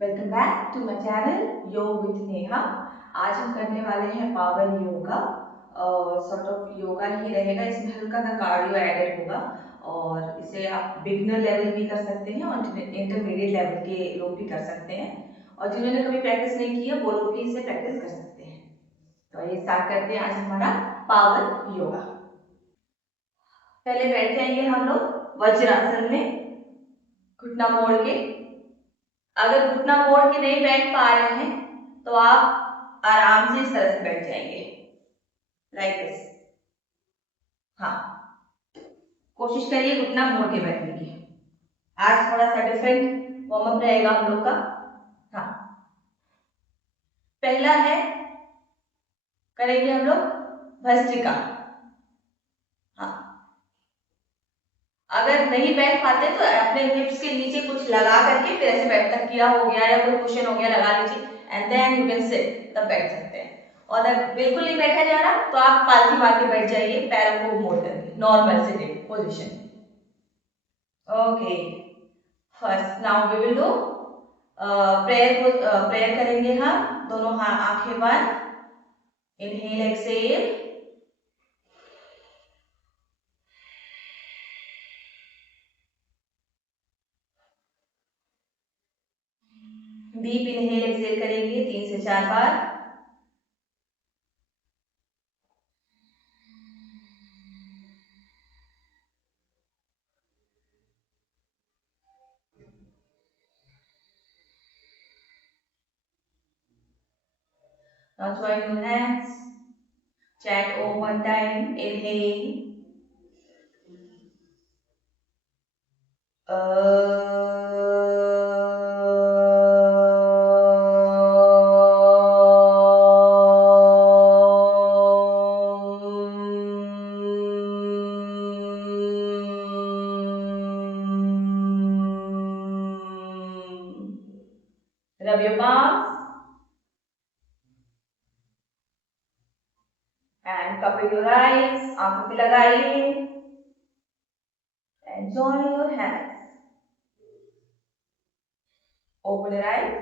Welcome back to my channel Yog with Neha. आज हम करने वाले हैं power yoga. Sort of yoga ही रहेगा, इसमें हल्का सा कार्डियो एडेड होगा और इसे आप बिगनर लेवल भी कर सकते हैं और इंटरमीडिएट लेवल के लोग भी कर सकते हैं, और जिन्होंने कभी प्रैक्टिस नहीं की है वो लोग भी इसे प्रैक्टिस कर सकते हैं। तो ये स्टार्ट करते हैं आज हमारा पावर योगा। पहले बैठ जाएंगे हम लोग वज्रासन में, घुटना मोड़ के। अगर घुटना मोड़ के नहीं बैठ पा रहे हैं तो आप आराम से इस तरह से बैठ जाएंगे, लाइक दिस। हाँ, कोशिश करिए घुटना मोड़ के बैठने की। आज थोड़ा सा डिफरेंट वार्म अप रहेगा हम लोग का। हाँ, पहला है, करेंगे हम लोग भस्त्रिका। हाँ, अगर नहीं बैठ पाते तो अपने हिप्स के नीचे कुछ लगा करके फिर ऐसे बैठ, तकिया हो गया या कोई कुशन हो गया लगा लीजिए, and then you can sit, तब बैठ सकते हैं। और अगर बिल्कुल नहीं बैठा जा रहा तो आप पालथी मार के बैठ जाइए, पैरों को मोड़ करके, normal sitting position. Okay, first now we will do prayer करेंगे हम, दोनों आंखें बंद। Inhale exhale, deep inhale exhale करेंगे 3 से 4 बार। Now join your hands, chant Om one time. Inhale, rub your palms and cover your eyes. आंखों पे लगाइए and join your hands. Open your eyes.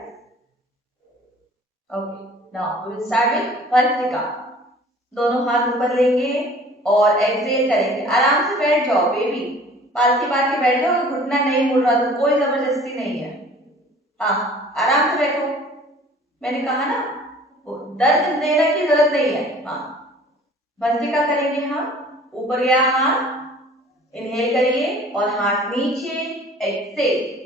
Okay. Now we will start with bhastrika. दोनों हाथ ऊपर लेंगे और एक्सहेल करेंगे। आराम से बैठ जाओ बेबी, पालथी मार के बैठ जाओ। घुटना नहीं मुड़ रहा तो कोई जबरदस्ती नहीं है। हाँ, आराम से बैठो, मैंने कहा ना, दर्द देने की जरूरत नहीं है। हाँ, भस्त्रिका करेंगे हम। ऊपर गया हाथ, इनहेल करिए और हाथ नीचे, exhale.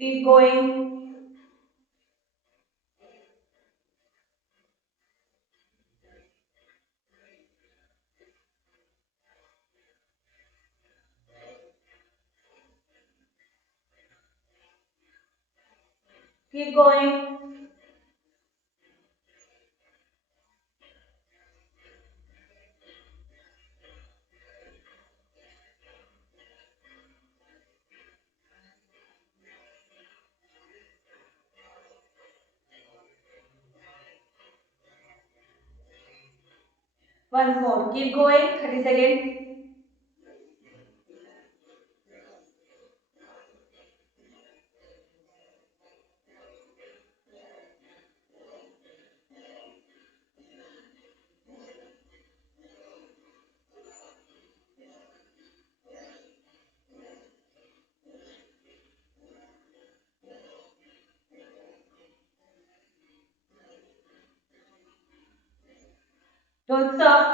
Keep going. Keep going. Once more. Keep going. 30 seconds. Don't stop.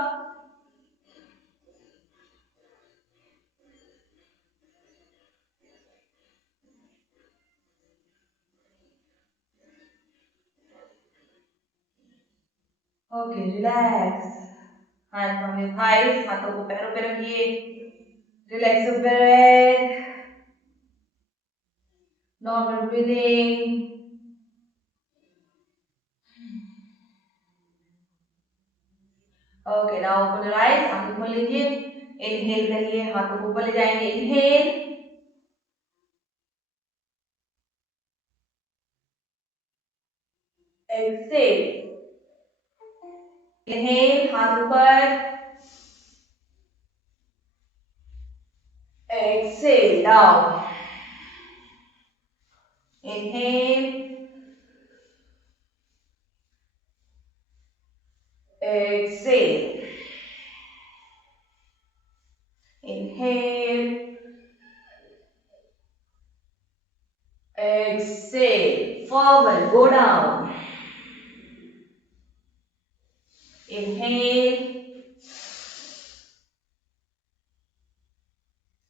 Okay, relax. Hands on your thighs. हाथों को पैरों पे रखिए. Relax your breath. Normal breathing. Okay, now open your eyes, आंखें खोल लीजिए। इनहेल करिए, हाथों को ऊपर ले जाएंगे। Inhale, Excel. इनहेल, हाथ ऊपर, exhale down. Inhale, exhale. Inhale, exhale, forward, go down. Inhale,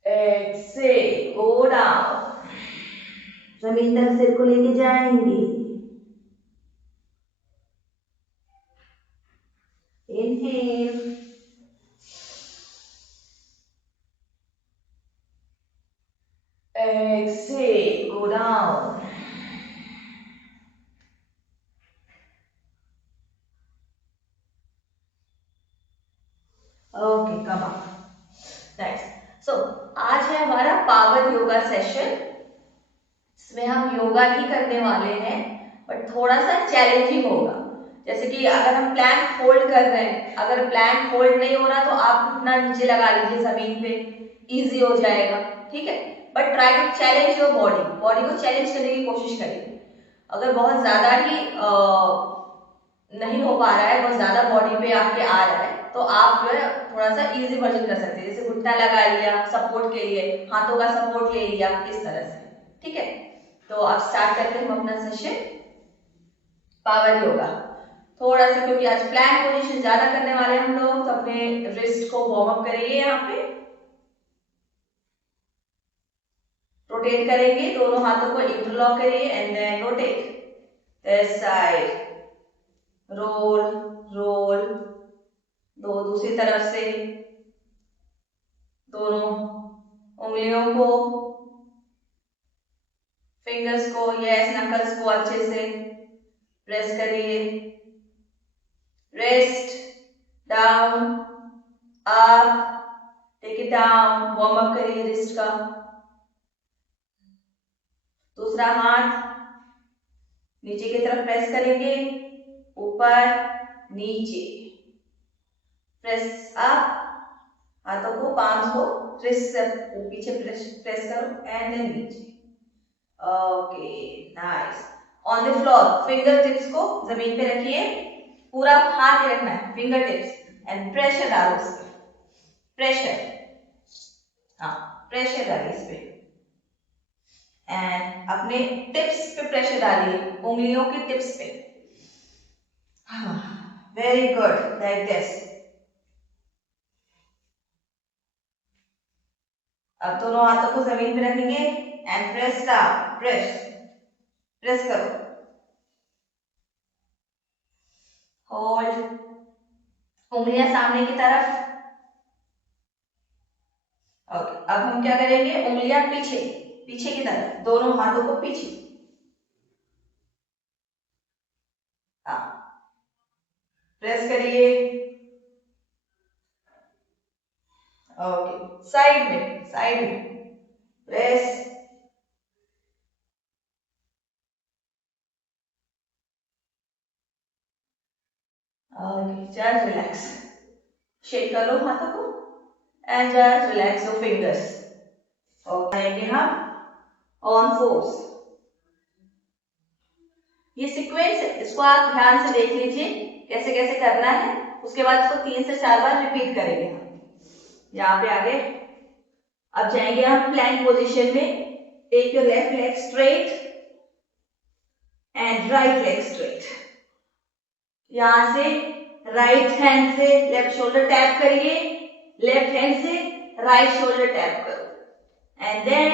exhale, go down. जमीन तक सिर को लेके जाएंगे। Inhale, exhale, go down. Okay, come up. Nice. So, आज है हमारा पावर योगा सेशन। इसमें हम योगा ही करने वाले हैं, बट थोड़ा सा चैलेंजिंग होगा। जैसे कि अगर हम प्लैंक होल्ड कर रहे हैं, अगर प्लैंक होल्ड नहीं हो रहा तो आप घुटना नीचे लगा लीजिए जमीन पे, इजी हो जाएगा। ठीक है, but try to challenge your body, body को चैलेंज करने की कोशिश करिए। अगर बहुत ज्यादा ही नहीं हो पा रहा है, बहुत ज्यादा बॉडी पे आपके आ रहा है, तो आप जो है थोड़ा सा इजी वर्जन कर सकते हैं। जैसे घुटना लगा लिया सपोर्ट के लिए, हाथों का सपोर्ट ले लिया, इस तरह से। ठीक है, तो अब स्टार्ट करते हैं हम अपना सेशन पावर योगा। थोड़ा सा, क्योंकि आज प्लैंक पोजीशन ज्यादा करने वाले हम लोग, तो अपने रिस्ट को वार्म अप करिए। यहाँ पे रोटेट करेंगे, दोनों हाथों को इंटरलॉक करिए and then rotate this side, roll roll, दो दूसरी तरफ से। दोनों उंगलियों को, फिंगर्स को, यस नकल्स को अच्छे से प्रेस करिए। Rest down up, take it down, warm up करिए रिस्ट का। दूसरा हाथ नीचे की तरफ प्रेस करेंगे, ऊपर नीचे, प्रेस अप, हाथों को पांच को रिस्ट से पीछे प्रेस करो एंड देन नीचे। Okay, nice. On the floor finger tips को जमीन पे रखिए, पूरा हाथ ही रखना है, फिंगर टिप्स, एंड प्रेशर डालो उस पे, प्रेशर, हाँ प्रेशर डालिए इस पे, एंड अपने टिप्स पे प्रेशर डालिए, उंगलियों की टिप्स पे। Very good, like this. अब दोनों हाथों को जमीन पे रखेंगे and press down, press, press करो, होल्ड, उंगलियां सामने की तरफ। ओके, अब हम क्या करेंगे, उंगलियां पीछे, पीछे की तरफ, दोनों हाथों को पीछे, प्रेस करिए। ओके, साइड में, साइड में press. Okay, just relax, shake कर लो हाथों को and just relax your fingers. Okay, आएंगे हम ऑन फोर्स। ये सीक्वेंस है, इसको आप ध्यान से देख लीजिए कैसे कैसे करना है, उसके बाद इसको 3 से 4 बार रिपीट करेंगे हम। यहाँ पे आगे अब जाएंगे हम प्लैंक पोजीशन में। Take your left leg straight and right leg straight. यहां से राइट हैंड से लेफ्ट शोल्डर टैप करिए, लेफ्ट हैंड से राइट शोल्डर टैप करो एंड देन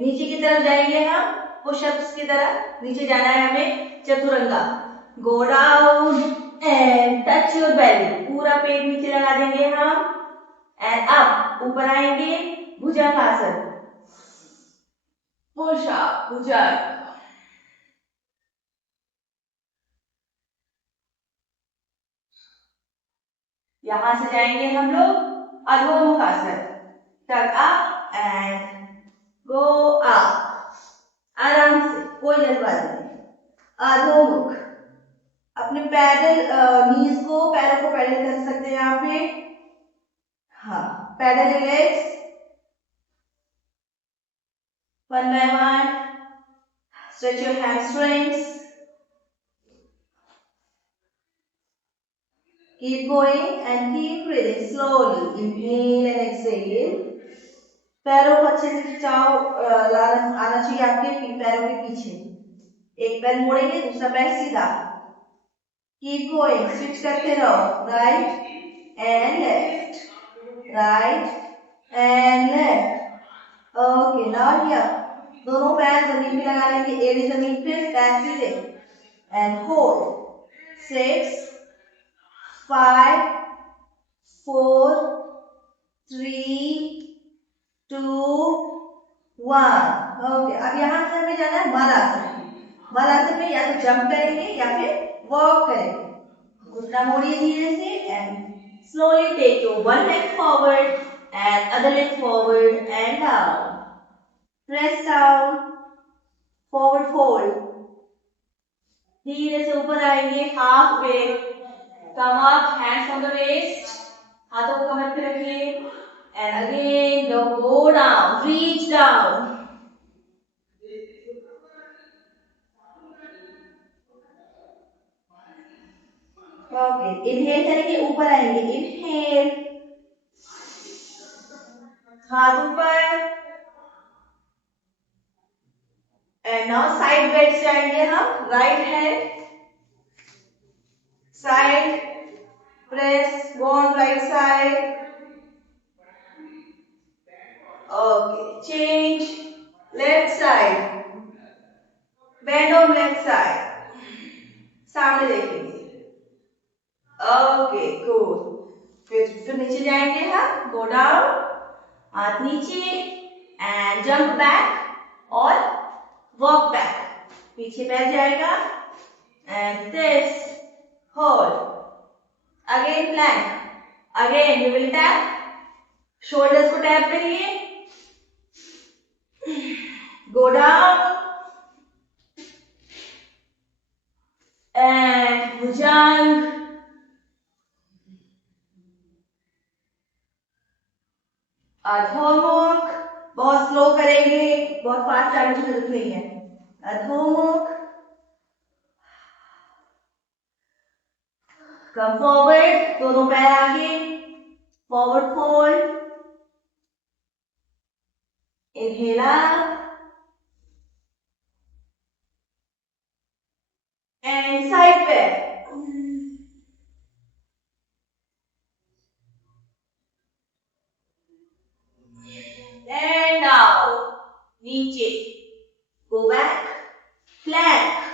नीचे की तरफ जाएंगे हम, पुशअप्स की तरह नीचे जाना है हमें, Chaturanga. Go down and touch your belly, पूरा पेट नीचे लगा देंगे हम एंड अप, ऊपर आएंगे भुजंगासन, पुश अप भुजंग। यहां से जाएंगे हम लोग अधोमुख आसन, टक अप एंड गो अप, आराम से, कोई जल्दबाजी नहीं। अधोमुख, अपने पैदल नीज को, पैरों को पैडल कर सकते हैं यहाँ पे। हाँ, paddle legs one by one. Stretch your hamstrings. Keep going and keep breathing slowly. Inhale and exhale. पैरों को अच्छे से खिंचाव आना चाहिए आपके पैरों के पीछे। एक पैर मोड़ेंगे, दूसरा पैर सीधा। कीप गोइंग, स्विच करते रहो, right and left, right and left. Okay, now here दोनों पैर जमीन पे लगा लेंगे, एड़ी जमीन पे, पैर सीधे एंड होल्ड। 6 5 4 3 2 1। ओके, अब यहाँ से हमें जाना है मलासन। मलासन में या तो जंप करेंगे या फिर वॉक करेंगे। घुटना मोड़िए धीरे से and slowly take your one leg forward and other leg forward and down. Press down, forward fold. धीरे से ऊपर आएंगे, half way, come up, hands on the waist, हाथों को कमर पे रखिए and again go down, reach down. Okay, inhale करेंगे, ऊपर आएंगे, इनहेल, हाथ ऊपर एंड नाउ साइड बेंड जाएंगे हम, right hand side press, go on right side. Okay, change left side, bend on left side, सामने देखेंगे। ओके गुड, फिर नीचे जाएंगे हम, गो डाउन, हाथ नीचे एंड जंप बैक और वॉक बैक, पीछे पैर जाएगा and this hold, again plank, again you will tap, shoulders को टैप करिए, गो डाउन एंड भुजंग, अधोमुख, बहुत स्लो करेंगे, बहुत फास्ट जाने की जरूरत नहीं है। अधोमुख, कम फॉरवर्ड, दोनों पैर आगे, forward fold, inhale up and side पैर एंड डाउन, नीचे, go back, plank,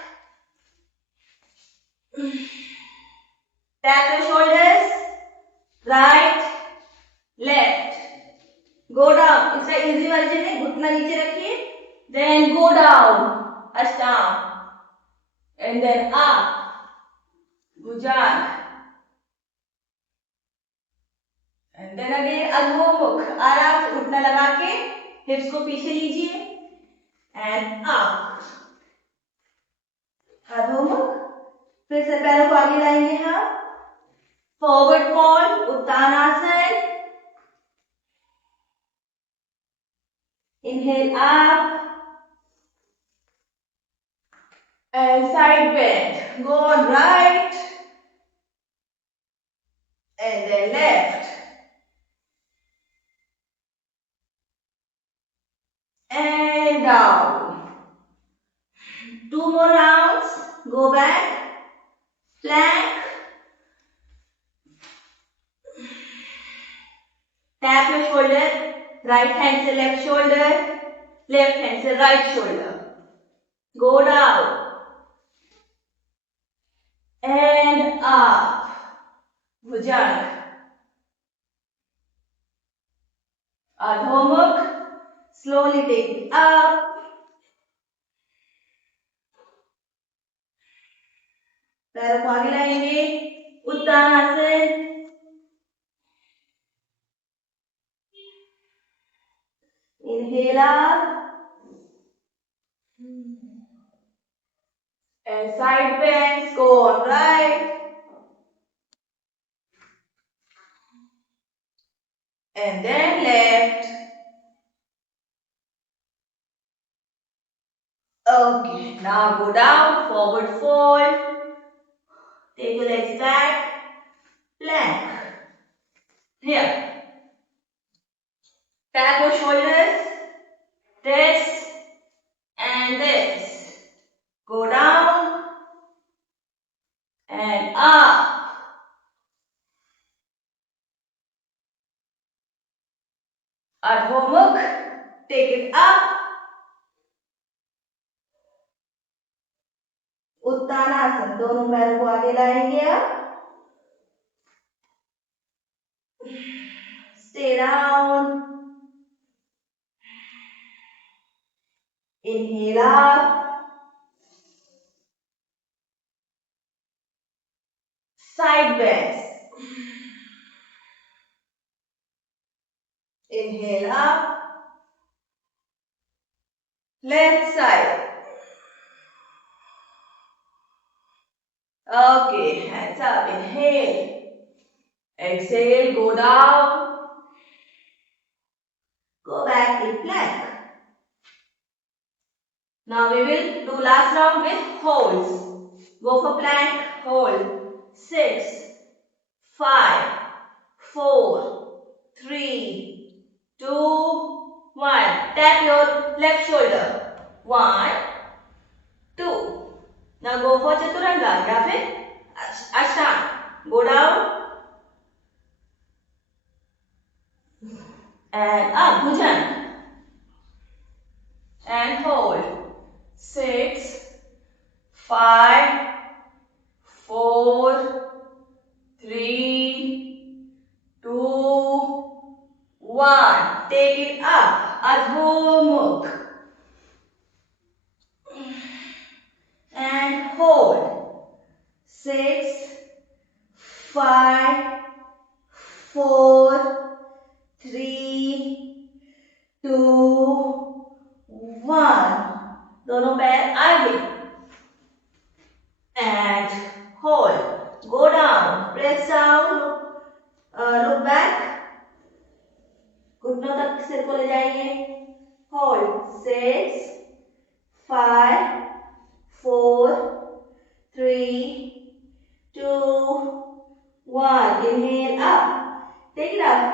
tap your shoulders, right left, go down, इसका इजी वर्जन है, घुटना नीचे रखिए, then go down, Ashtanga and then up, Bhujang and then again अधोमुख, आराम से घुटना लगा के हिप्स को पीछे लीजिए and up, अधोमुख, फिर से पैरों को आगे लाएंगे हम, forward fold, Uttanasana, inhale up and side bend, go on right and then left and down. 2 more rounds, go back, plank, tap your shoulder, right hand से left shoulder, left hand से right shoulder, go down and up, Bhujang, Adhomukh, slowly take it up पैरों को आगे लाएंगे, Uttanasana. Inhale up and side bends. Go on right and then left. Okay, now go down, forward fold. Take your legs back, plank. Here. Tap your shoulders, this and this. Go down and up. Adho Mukh. Take it up. Uttanasana, दोनों पैरों को आगे लाएंगे आप. Stay down. Inhale up. Side bends. Inhale up. Left side. Okay, hands up. Inhale. Exhale, go down. Go back in plank. Now we will do last round with holds. Go for plank, hold. 6, 5, 4, 3, 2, 1. Tap your left shoulder. 1, 2. Now go for chaturanga या फिर ashtanga. Go down and up, bhujan. And hold. 6, 5, 4, 3, 2, 1. Take it up. Adho Mukh. And hold. 6, 5, 4, 3, 2, 1. दोनों पैर आगे. And hold. Go down. Press down. Look back. घुटनों तक सिर को ले जाइए. Hold. 6, 5, 4, 3, 2, 1. Inhale up. Take it up.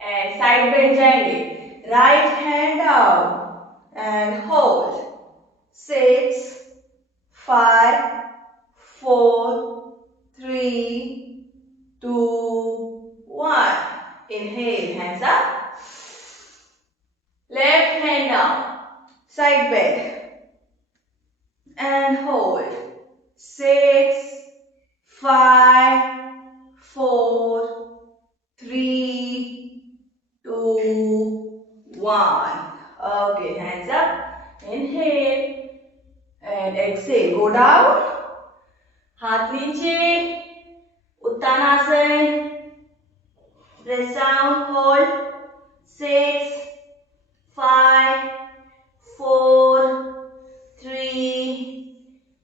And side bend जाएंगे. Right hand down and hold. 6, 5, 4, 3, 2, 1. Inhale, hands up. Left hand down. Side bend. And hold. 6, 5, 4, 3, 2, 1. Okay, hands up. Inhale. And exhale. Go down. हाथ नीचे. Uttanasana. Press down. Hold. 6, 5, 4, 3,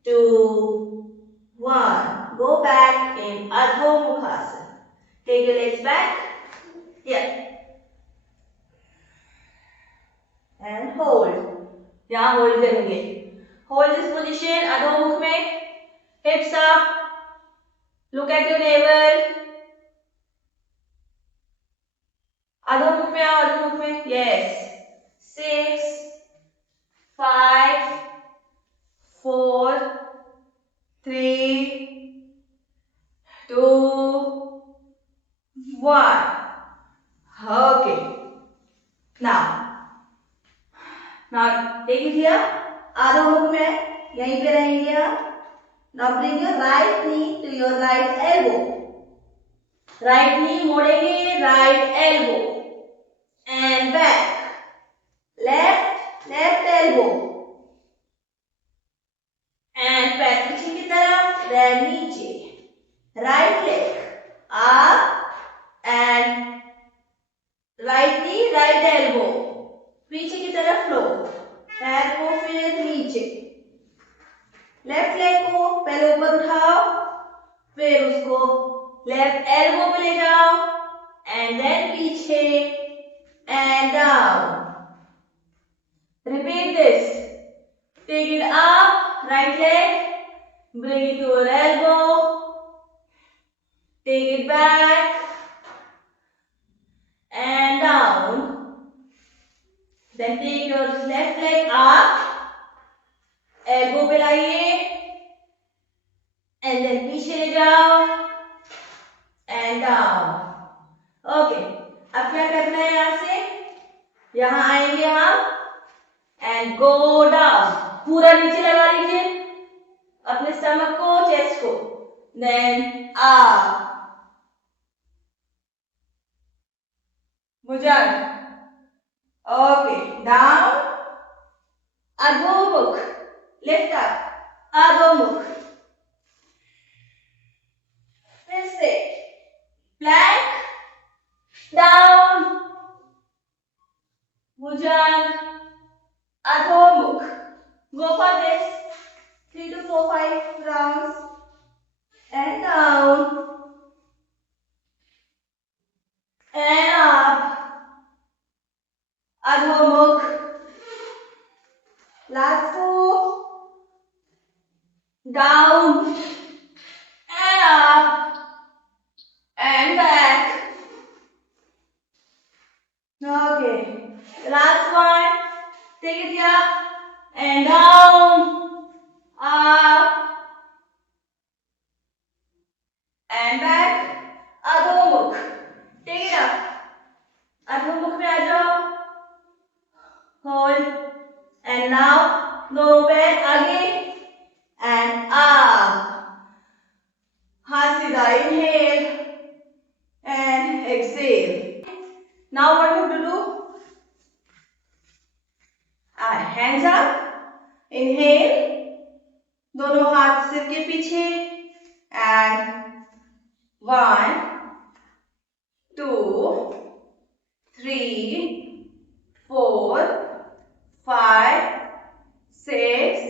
2, 1. Go back in Adho Mukhasana. Take your legs back. Here. And hold. यहाँ hold करेंगे. Hold this position. Adho Mukh में. Hips up. Look at your navel. Adho Mukh में आओ. Adho Mukh में. Yes. 6, 5, 4, 3, 2, 1. Okay. Now take it here. आधो मुख में यहीं पे रहेंगे आप. Now bring your right knee to your right elbow. Right knee मोड़ेंगे, right elbow and back. Left elbow right elbow पीछे की तरफ लो, पैर को फिर नीचे, लेफ्ट लेग को पहले ऊपर उठाओ, फिर उसको लेफ्ट एल्बो पे ले जाओ एंड देन पीछे and down. Repeat this. Take it up, right leg, bring it to your elbow, take it back and down. Then take your left leg up, elbow पे लाइए and then पीछे ले जाओ and down. Okay. अब क्या करना है यहाँ से? यहाँ आएंगे हम and go down. पूरा नीचे लगा लीजिए अपने स्टमक को, चेस्ट को, then up. भुजंग. Okay, down. अधोमुख. Lift up. अधोमुख. फिर से plank. Down. Bhujang. अधोमुख. Go for this 3 to 4, 5 rounds and down and up. अधोमुख. Last 4. Down and up and back. Okay. Last one. Take it here and down, up and back. अधोमुख. Take it up. अधोमुख में आ जाओ. Hold and now दोनों पैर आगे and up. हाथ सीधा. Inhale and exhale. Now what you have to do? Hands up. Inhale. दोनों हाथ सिर के पीछे and 1, 2, 3, 4, 5, 6,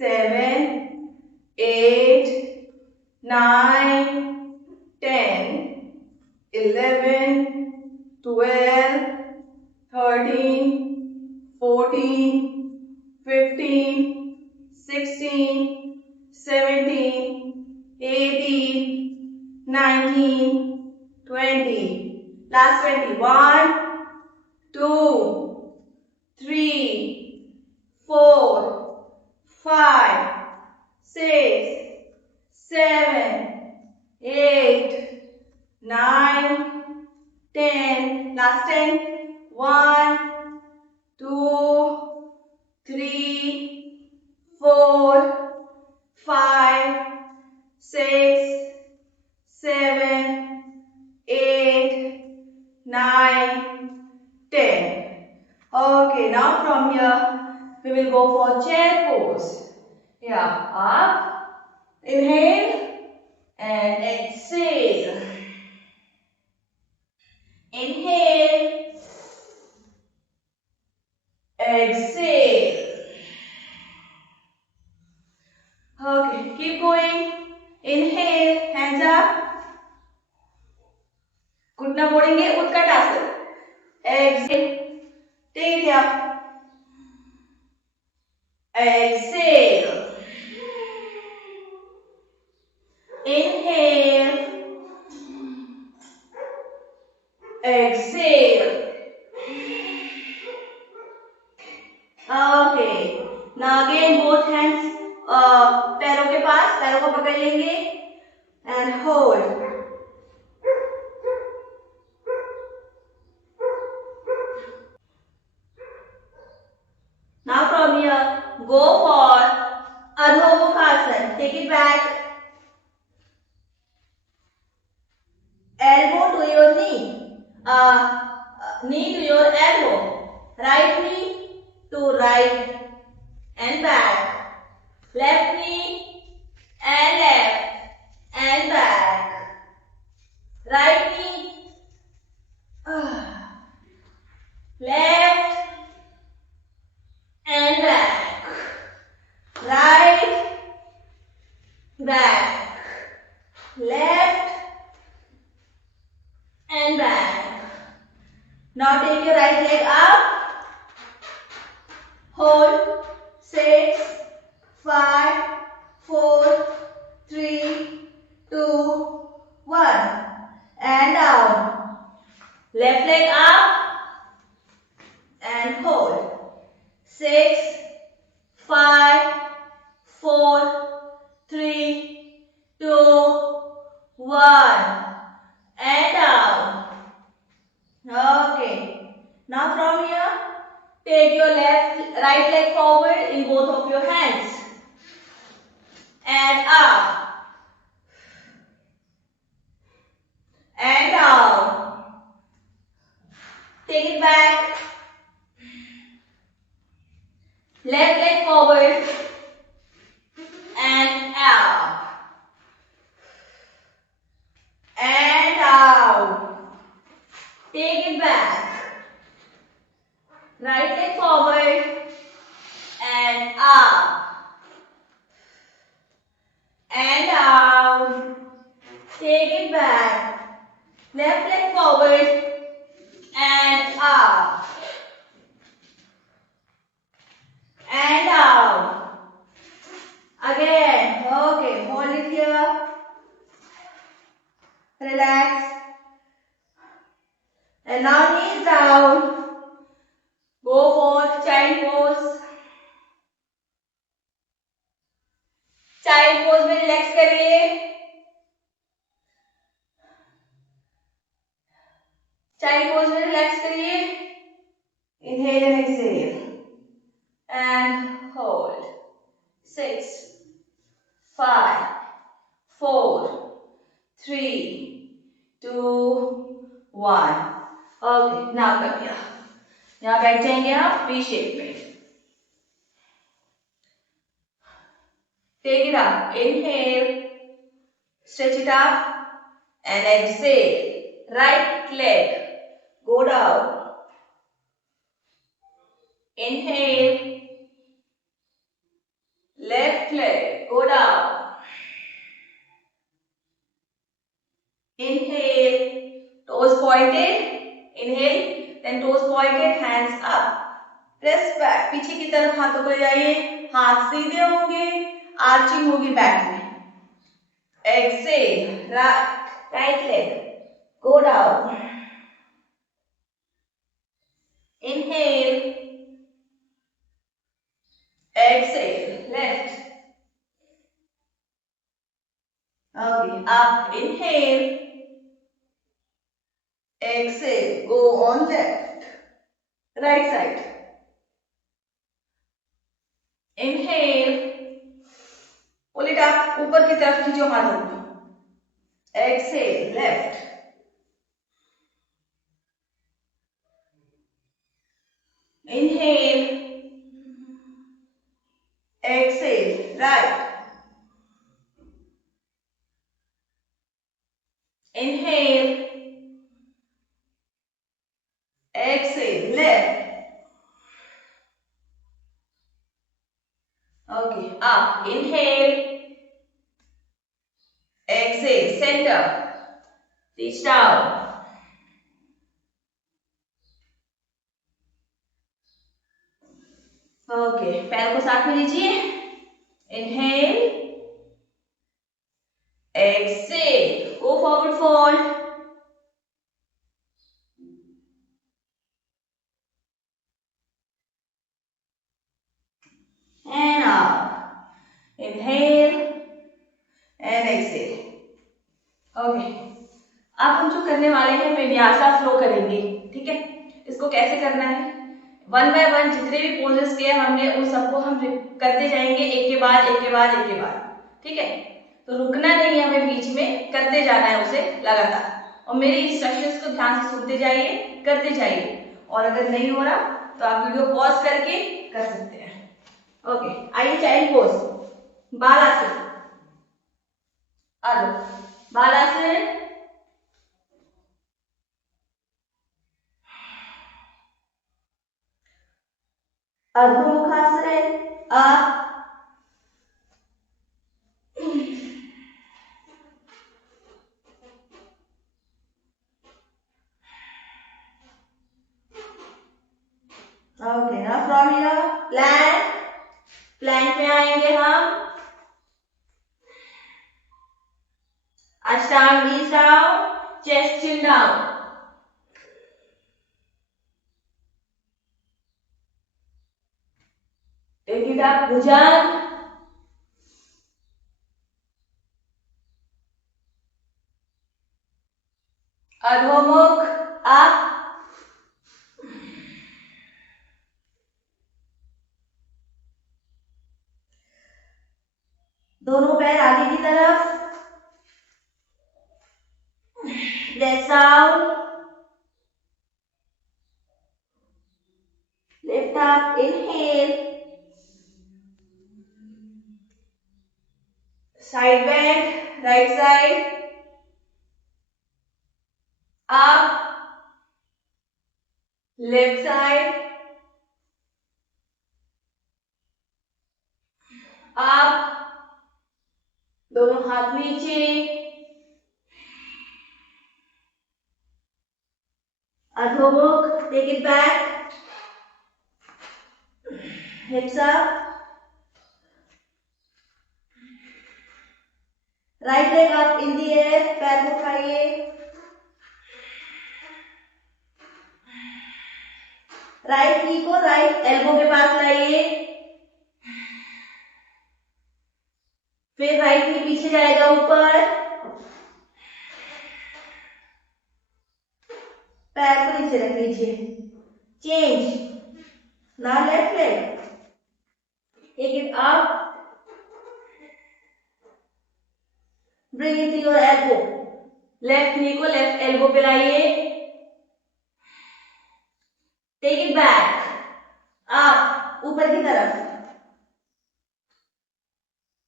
7, 8, 9, 10, 11, 12, 13, 14, 15, 16, 17, 18, 19, 20. Last 20. 1, 2, 3, 4, 5, 6, 7, 8, 9, 10. Last 10. 1, 2, 3, 4, 5, 6, 7, 8, 9, 10. Okay, now from here we will go for chair pose. Yeah, up, inhale and exhale. Inhale, exhale. Okay, keep going. Inhale, hands up. घुटना मोड़ेंगे, उत्कट आसन. Exhale, take it up. Exhale. Inhale. Exhale. Okay. Now again both hands पैरों के पास, पैरों को पकड़ लेंगे and hold. Now from here go for Adho-Mukhasan. Take it back. Elbow to your knee. Knee to your elbow. Right knee to right and back. Left knee and left and back. Right knee Now take your right leg up. Hold. 6, 5, 4, 3, 2, 1. And down. Left leg up. And hold. 6, 5, 4, 3, 2, 1. And down. Okay. Now from here, take your right leg forward in both of your hands. And up. And down. Take it back. Left leg forward. And up. And down. Take it back. Right leg forward. And up. And down. Take it back. Left leg forward. And up. And down. Again. Okay. Hold it here. Relax. And now knees down. Go for child pose. Child pose में relax करिए. Child pose में relax करिए. Inhale and exhale and hold. 6, 5, 4, 3, 2, 1. Okay. Now come here. यहाँ बैठ जाएंगे आप V shape में. Take it up. Inhale. Stretch it up. And exhale. Right leg. Go down. Inhale. Left leg. Go down. Inhale. Toes pointed. Inhale. Then toes pointed. Hands up. Press back. पीछे की तरफ हाथों को ले जाइए. हाथ सीधे होंगे. आर्चिंग होगी बैक में. Exhale. Right leg. Go down. Inhale. Exhale. Left. Okay. Up. Inhale. Exhale. Go on left. Right side. Inhale. Pull it up. ऊपर की तरफ खींचो हाथों को. Exhale. Left. Inhale. Exhale. Right. Inhale. Exhale. Left. Okay. Up. Inhale. Exhale. Center. Reach down. Okay. पैर को साथ में लीजिए. Inhale. Exhale. Go forward fold. And up. Inhale. And exhale. Okay. अब हम जो करने वाले हैं विन्यासा फ्लो करेंगे. ठीक है. इसको कैसे करना है? 1 by 1 जितने भी पोजेस किए हमने उन सबको हम करते जाएंगे एक के बाद एक के बाद एक के बाद. ठीक है. तो रुकना नहीं है, हमें बीच में करते जाना है उसे लगातार. और मेरे इंस्ट्रक्शंस को ध्यान से सुनते जाइए, करते जाइए. और अगर नहीं हो रहा तो आप वीडियो पॉज करके कर सकते हैं. ओके. आइए चाइल्ड पोज. बालासन. आ जाओ. Balasan. Adhomukhasan. Up. Okay, now from here plank, plank में आएंगे हम। अष्टांग knees down, chest chin down. Take it up, Bhujan. अधोमुख up. दोनों पैर आगे की तरफ, press down, lift up, inhale, side bend, right side, up, left side, up, दोनों हाथ नीचे, अधोमुख, take it back, hips up, right leg up in the air, पैर को उठाइए, राइट नी को राइट एल्बो के पास लाइए, फिर राइट नी पीछे जाएगा ऊपर, पैर को नीचे रख लीजिए, change, now left leg, take it up, bring it to your elbow, left knee को लेफ्ट एल्बो पे लाइए, टेक इट बैक, अप, ऊपर की तरफ,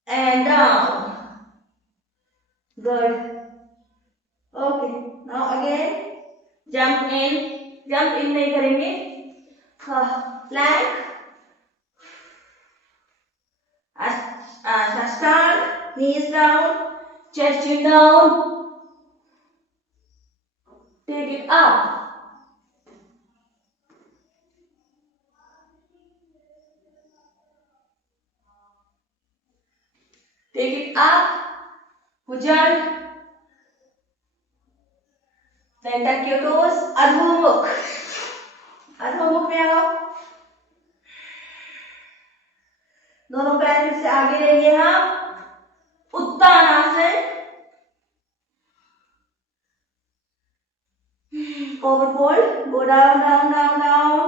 and down, good, okay, now again jump in नहीं करेंगे, Planck, Ashtanga, knees down, chest chin down, take it up, take it up, Bhujan, then tuck your toes, अधोमुख, अधोमुख में आओ, दोनों पैर फिर से आगे लेंगे हम, Uttanasana, forward fold, go down, down, down, down,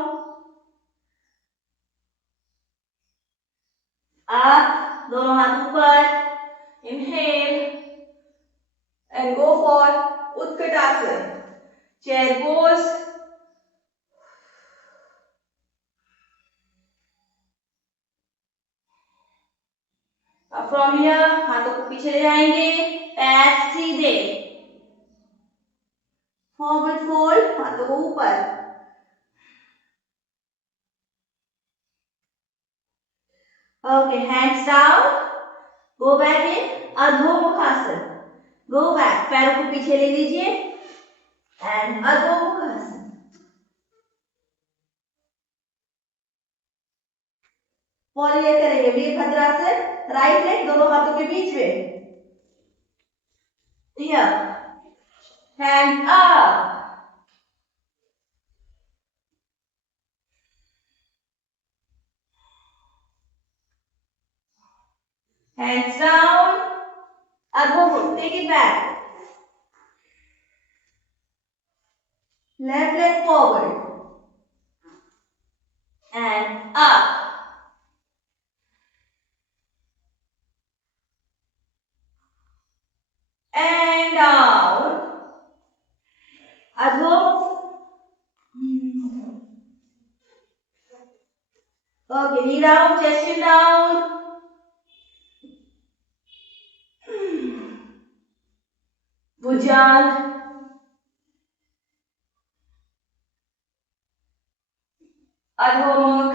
up, दोनों हाथ ऊपर, inhale, and go for Utkatasana, chair pose, अब from here हाथों को पीछे ले जाएंगे, पैर सीधे, फॉरवर्ड फोल्ड, हाथों को ऊपर, okay, hands down, go back in Adhomukhasan, go back, पैरों को पीछे ले लीजिए एंड अधोमुखासन, फॉलियर करेंगे वीरभद्रासन, राइट लेग दोनों हाथों के बीच में, here, hand up, hands down, अधोमुख, take it back, left leg forward and up, and down, अधोमुख, okay, knee down, chest chin down, Bhujan, अधोमुख,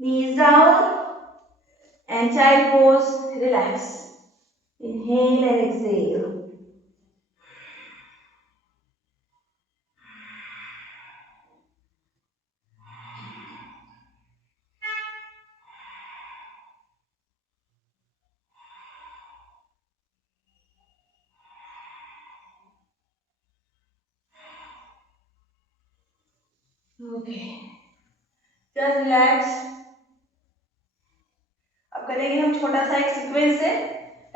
knees down and child pose, relax, inhale and exhale, okay, just relax. अब करेंगे हम छोटा सा एक sequence से,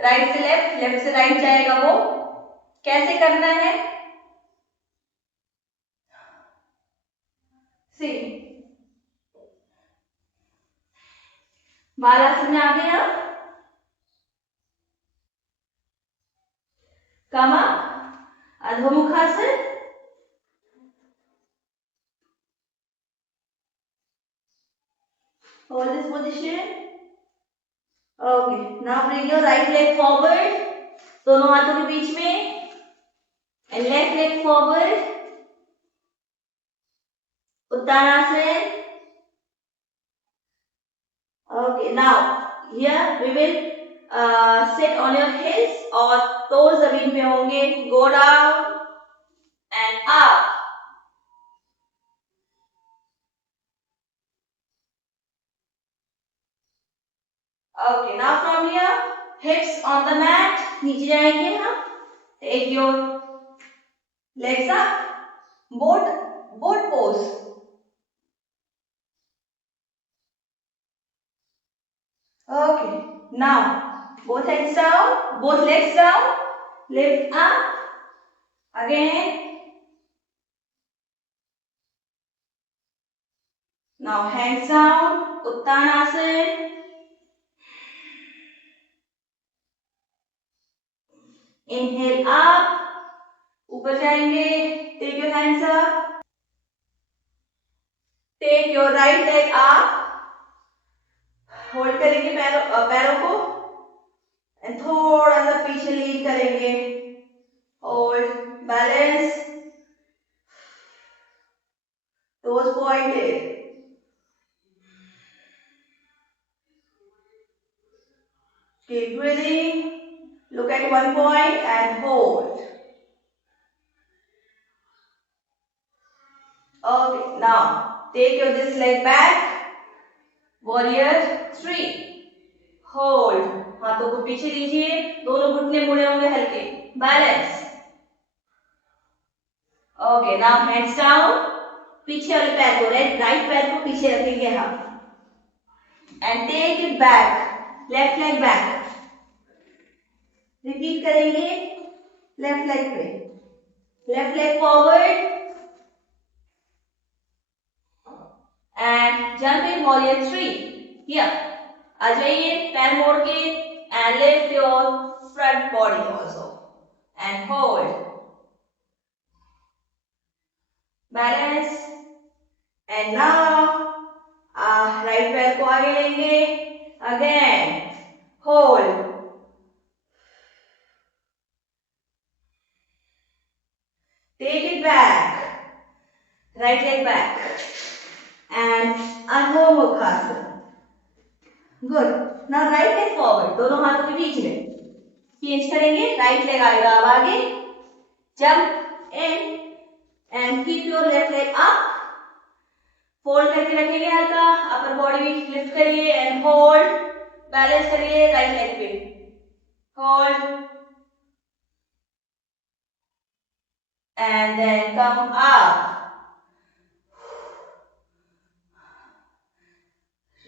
right से left, left से right जाएगा वो। कैसे करना है, सी बालासन में आ गए हम, come up, Adhomukhasan, hold this position. Okay, now bring your right leg forward, दोनों हाथों के बीच में, and left leg forward, Uttanasana. Okay, now here we will sit on your heels और toes जमीन पे होंगे. Go down and up. Okay, now from here, hips on the mat, नीचे जाएंगे हम. Take your legs up, boat pose. Okay, now both hands down, both legs down, lift up. Again. Now hands down, Uttanasana. Inhale up, ऊपर जाएंगे. Take your hands up. Take your right leg up. Hold करेंगे पैरों को. And थोड़ा सा पीछे लीन करेंगे. Hold, balance. Toes pointed. Keep breathing. Look at one point and hold. Okay, now take your this leg back. Warrior 3. Hold. हाथों को पीछे लीजिए, दोनों घुटने मुड़े होंगे हल्के. Balance. Okay, now hands down. पीछे वाले पैर को, राइट पैर को पीछे रखेंगे हम. And take it back. Left leg back. Repeat करेंगे. Left leg पे. Left leg forward. And jump in warrior 3. Here. आ जाइए पैर मोड़ के and lift your front body also. And hold. Balance. And now right पैर को आगे लेंगे. Again. Hold. Take it back. Right leg back. And Adho Good. Now right leg forward. दोनों हाथों के बीच में. Change करेंगे. Right leg आएगा अब आगे. Jump in and keep your left leg up. Fold करके रखेंगे हल्का. Upper body lift करिए and hold. Balance करिए right leg पे. Hold. And then come up.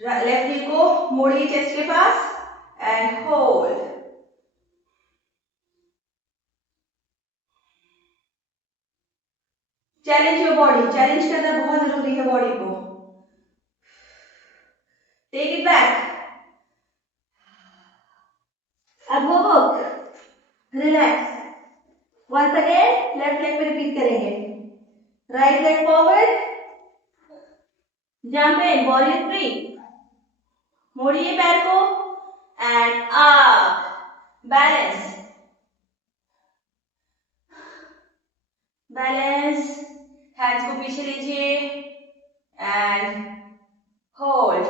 Left heel को मोड़िए चेस्ट के पास and hold. Challenge your body. Challenge करना बहुत जरूरी है बॉडी को. Take it back. अब हो relax. Once again left leg पे रिपीट करेंगे. Right leg forward. Jump in warrior 3. मोड़िए पैर को and up. Balance. Balance. Hands को पीछे लीजिए एंड होल्ड.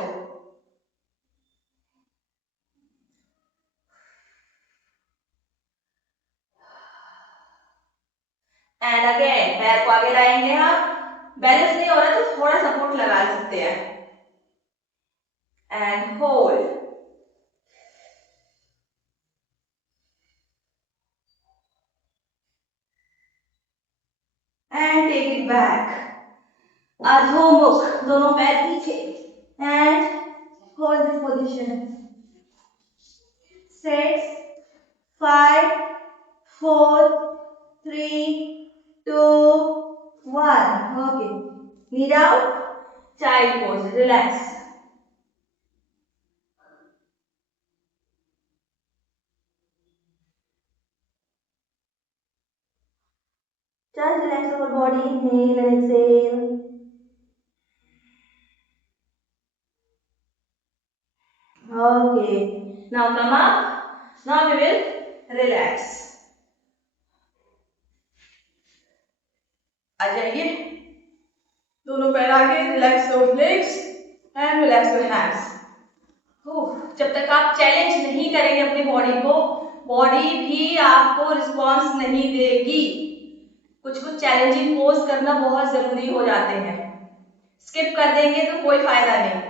एंड अगेन पैर को आगे लाएंगे हम. बैलेंस नहीं हो रहा तो थोड़ा सपोर्ट लगा सकते हैं and hold. And take it back. अधोमुख, दोनों पैर पीछे and hold this position. 6, 5, 4, 3, 2, 1. Okay. Knee down. Child pose. Relax. Just relax our body. Inhale and exhale. Okay. Now come up. Now we will relax. आ जाइए. दोनों पैर आगे. Relax your legs and relax your hands. जब तक आप challenge नहीं करेंगे अपनी बॉडी को, बॉडी भी आपको रिस्पॉन्स नहीं देगी. कुछ कुछ चैलेंजिंग पोज करना बहुत जरूरी हो जाते हैं. स्किप कर देंगे तो कोई फायदा नहीं.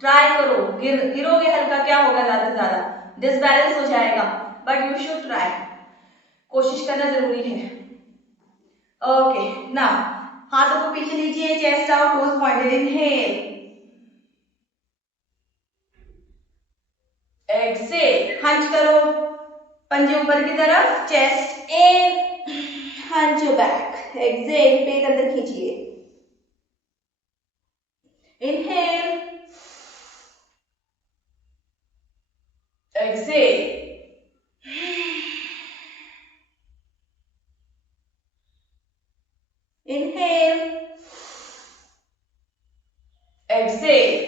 ट्राई करो. गिरोगे हल्का, क्या होगा, ज्यादा से ज्यादा डिसबैलेंस हो जाएगा, बट यू शुड ट्राई. कोशिश करना जरूरी है. ओके. नाउ हाथों को पीछे लीजिए. Chest out, toes pointed. Inhale, exhale. Hunch करो, पंजे ऊपर की तरफ. Chest in, hunch back. Exhale, पेट अंदर खींचिए. Inhale, exhale. Inhale, exhale.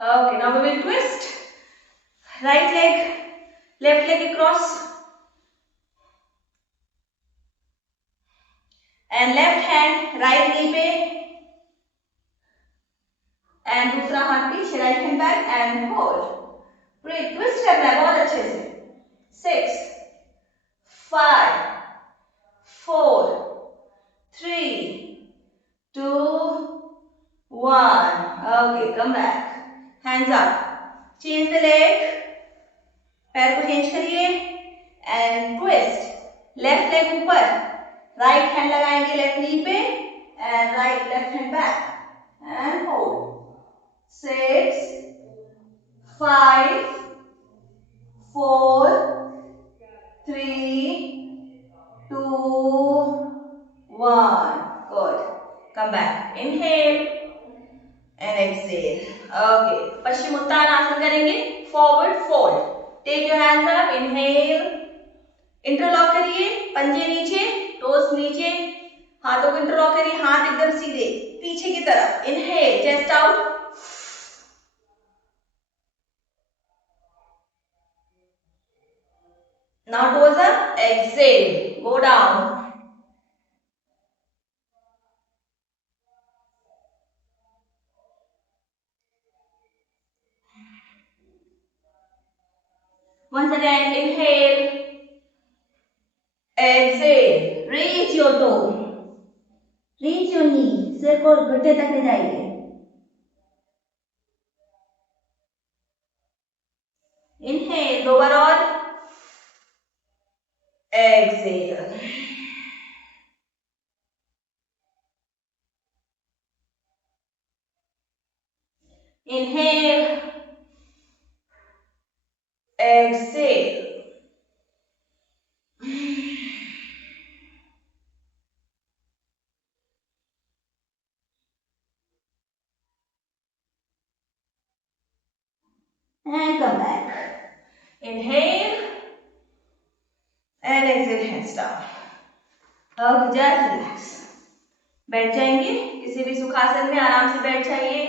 Okay, now we will twist. Right leg, left leg across, and left hand right knee पे, and दूसरा हाथ पीछे, right hand back and hold. Breathe. Twist करना है बहुत अच्छे से. 6, 5, 4, 3, 2, 1. Okay, come back. Hands up. Change the leg. पैर को चेंज करिए एंड ट्विस्ट. लेफ्ट लेग ऊपर, राइट हैंड लगाएंगे लेफ्ट नी पे and right left hand back and hold. 6, 5, 4, 3, 2, 1. Good. Come back. Inhale and exhale. Okay. Paschimottanasana करेंगे. Forward fold. Take your hands up. Inhale. Interlock करिए. पंजे नीचे, टोस नीचे. हाथों को इंटरलॉक करिए. हाथ एकदम सीधे पीछे की तरफ. Inhale, chest out. Now toes up. Exhale, go down. Once again, inhale, exhale. Reach your toe, reach your knee. सिर को घुटने तक ले जाइए. Inhale, दो बार और. Exhale. Inhale, exhale. And come back. Inhale and exhale, hands down. Okay, just relax. बैठ जाएंगे. किसी भी सुखासन में आराम से बैठ जाइए.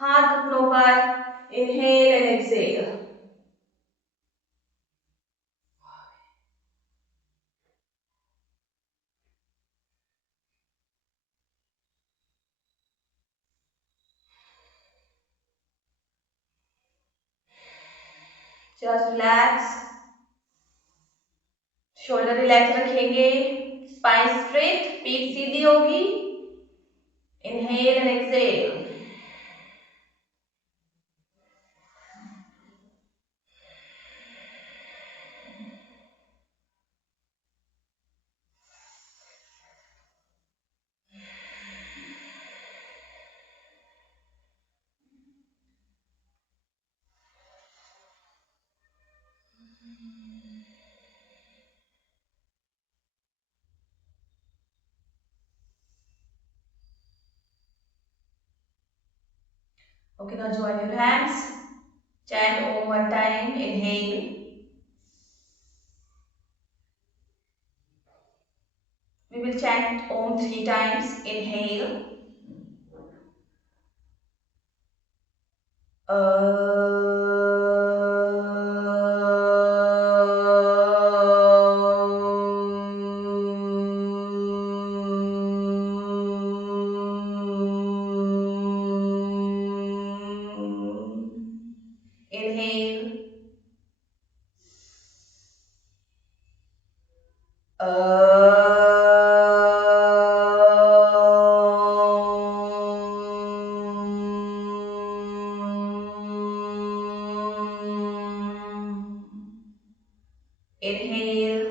हाथ घुटनों पर. Inhale and exhale. Just relax. Shoulder relax रखेंगे. स्पाइन स्ट्रेट, पीठ सीधी होगी. Inhale and exhale. Okay, now join your hands. Chant Om one time. Inhale. We will chant Om 3 times. Inhale. Inhale. Inhale.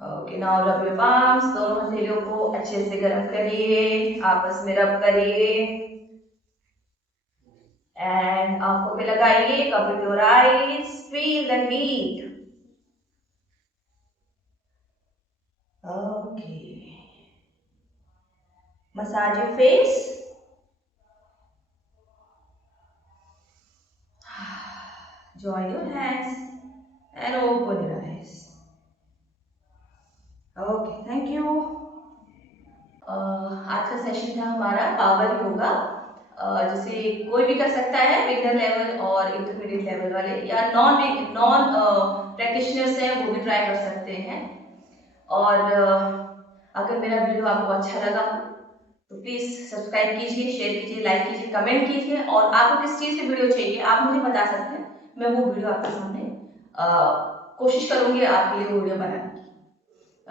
Okay, now rub your palms. दोनों हथेलियों को अच्छे से गर्म करिए, आपस में रब करिए एंड आंखों पे लगाइए। Cover your eyes, feel the heat. Okay, massage your face. Join your hands and open your eyes. Okay, thank you. आज का सेशन था हमारा पावर योगा, जिसे कोई भी कर सकता है, बिगिनर लेवल और इंटरमीडिएट लेवल वाले या नॉन नॉन प्रैक्टिशनर्स हैं वो भी ट्राई कर सकते हैं। और अगर मेरा वीडियो आपको अच्छा लगा तो प्लीज सब्सक्राइब कीजिए, शेयर कीजिए, लाइक कीजिए, कमेंट कीजिए। और आपको किस चीज की वीडियो चाहिए आप मुझे बता सकते हैं, मैं वो वीडियो आपके सामने कोशिश करूंगी आपके लिए वीडियो बनाने की।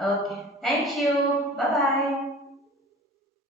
Okay, thank you, bye bye.